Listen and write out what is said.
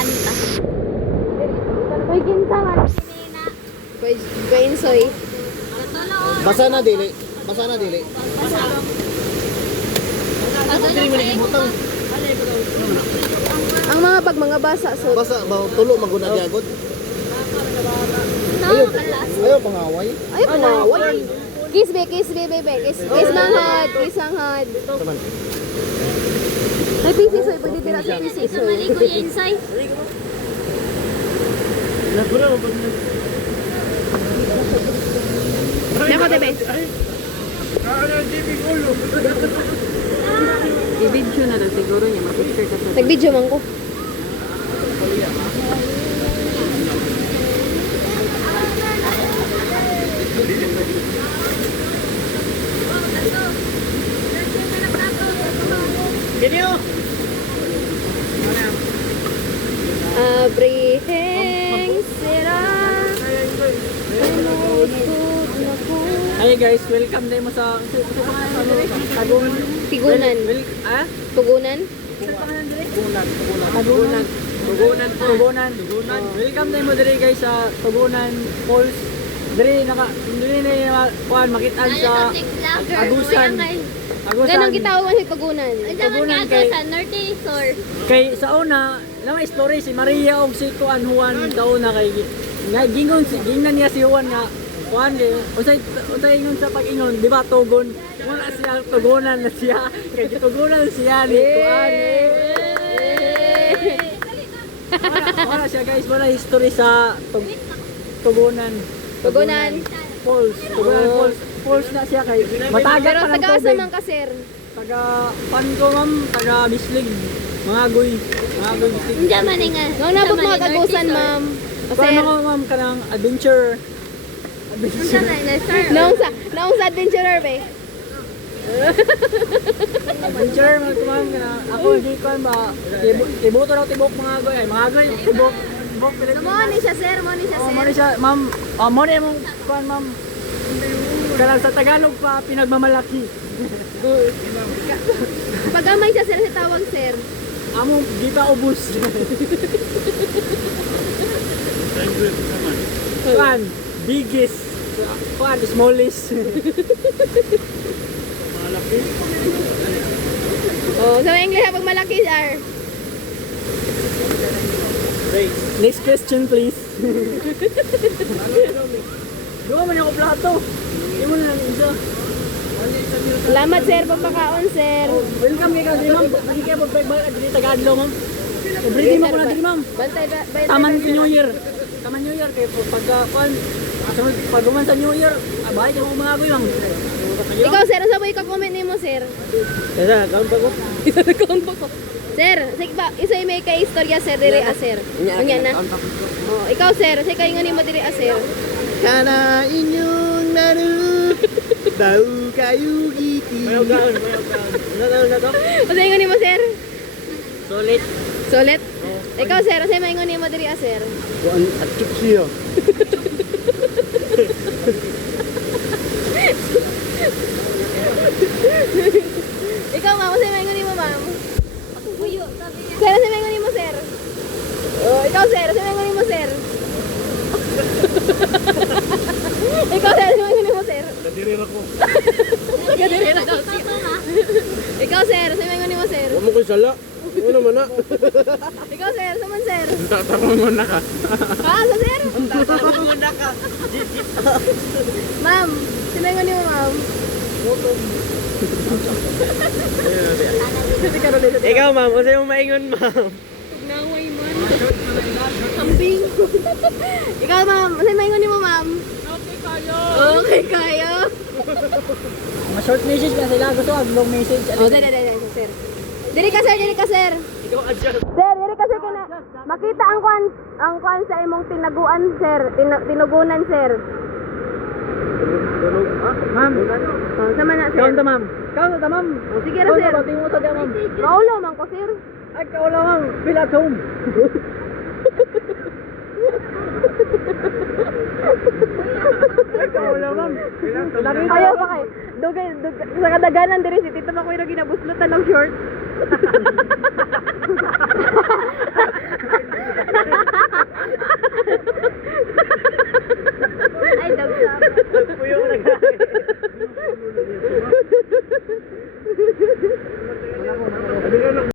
kanta. Uy, kinsaman. Kainsoy. Basa na dili. Basa na dili. Ang mga bag, mga basa. So, Basa ba tulo maguna gyagod. Ayaw pangaway. ay, pangaway. Kiss, bebe. Kiss manghad. Kiss manghad. Saman. Ay, pisisoy. Pwede tira sa pisisoy. Maligo yung insay. Nako, bebe. I-video na lang siguro niya, mag-picture ka sa... Nag-video man ko. Abriheng sira. Hi guys, welcome din mo sa Tagunan. Tigunan. Tugunan. Tugunan. Welcome din mo diri guys sa Tugunan Falls. Diri na kuan makitaan sa Agusan. Ganong gitawag si Tugunan. Tugunan kay sa Norte Shore. Kay sa una, naman story si Maria og si Kuan Juan dauna kay gingon niya si Juan nga kuan unsay ingon sa pag-ingon, di ba tugon? Wala siya tugunan na siya. Kay gitugunan siya ni Kuan. Wala siya guys, wala history sa Tugunan. Tugunan. Falls. Tugunan Falls. Falls na siya kay matagal Pero pa ng taga-asa tubig. man ka, sir. Taga Pango ma'am, taga Bislig. Mga agoy Bislig. Hindi man nga. Nung nabot mo Agusan, ma'am. O, Paano sir. ko ma'am kanang adventure? Naong sa adventurer, be. Adventure man ko ma'am kanang ako di ko ba ibuto raw tibok mga agoy ay mga agoy tibok Pilipinas. Mo ni siya, sir. Mo ni siya, Oh, sir. mo ni siya ma'am. Oh, mo ni mong kuan ma'am. Kanang sa Tagalog pa pinagmamalaki. Pagamay siya, sir, sa tawag, sir. Among di pa ubos. Kuan, biggest. Kuan, smallest. Oh, sa English pag malaki, sir. Next question please. Duwa man ako plato. Imo na lang isa. Salamat, sir, pagpakaon, sir. Welcome kay Kadri ma'am. Hindi kayo pag-break diri Tagadlo ma'am. Everyday mo ko na diri ma'am. Bantay ba? Taman sa New Year. Taman New Year kay pagka kuan pag guman sa New Year, abay ka mo mga agoy ma'am. Ikaw, sir, sa boy ka comment nimo, sir. Kaya count pa ko. Count pa ko. Sir, sige ba, isa may kay istorya, sir, diri a, sir. Unya na. Oh, ikaw, sir, sige kayo nimo diri a, sir. Kana inyong naru. Tahu kayu giti. Bayaw gaon. Na to. Usa ingon nimo, sir? Solid. Sulit? Ikaw, sir, sa may ingon nimo diri a, sir. Kuan atik siya. Ikaw, ma'am, sa may ingon nimo, ma'am. Buyo, sabi niya. Sir, sa may ingon nimo, sir. Oh, ikaw, sir, sa may ingon nimo, sir. Ikaw, sir, sa may ingon nimo, sir. Kadiri ra ko. Kadiri na daw siya. Toto na. Ikaw, sir, sa may ingon nimo, sir. Wa mo ko sala. Ano man na? Ikaw, sir, sa man, sir. Tatangon mo na ka. Ah, sa sir? Tatangon mo na ka. Ma'am, sa may ingon nimo, ma'am. Ikaw ma'am, usa yung maingon ma'am. Naway man. Kambing. Ikaw, ma'am, sa may ingon nimo, ma'am. Okay kayo. Ma-short message na sila gusto long message. Oh, dali, sir. Diri ka, sir, diri ka, sir. Ikaw adjust. Sir, diri ka, sir, kana makita ang kwan sa imong tinaguan, sir. Tinugunan, sir. Ma'am. Oh, sama na, sir. Count ta ma'am. Count ta ma'am. Oh, sige ra, sir. Tingin mo sa dia ma'am. Maulo man ko, sir. Ay kaula ma'am. Feel at home. Ay kaula ma'am. Ayaw pa kay. Dugay sa kadaganan diri si Tito Makoy ra ginabuslutan ng short. Puyo na gani.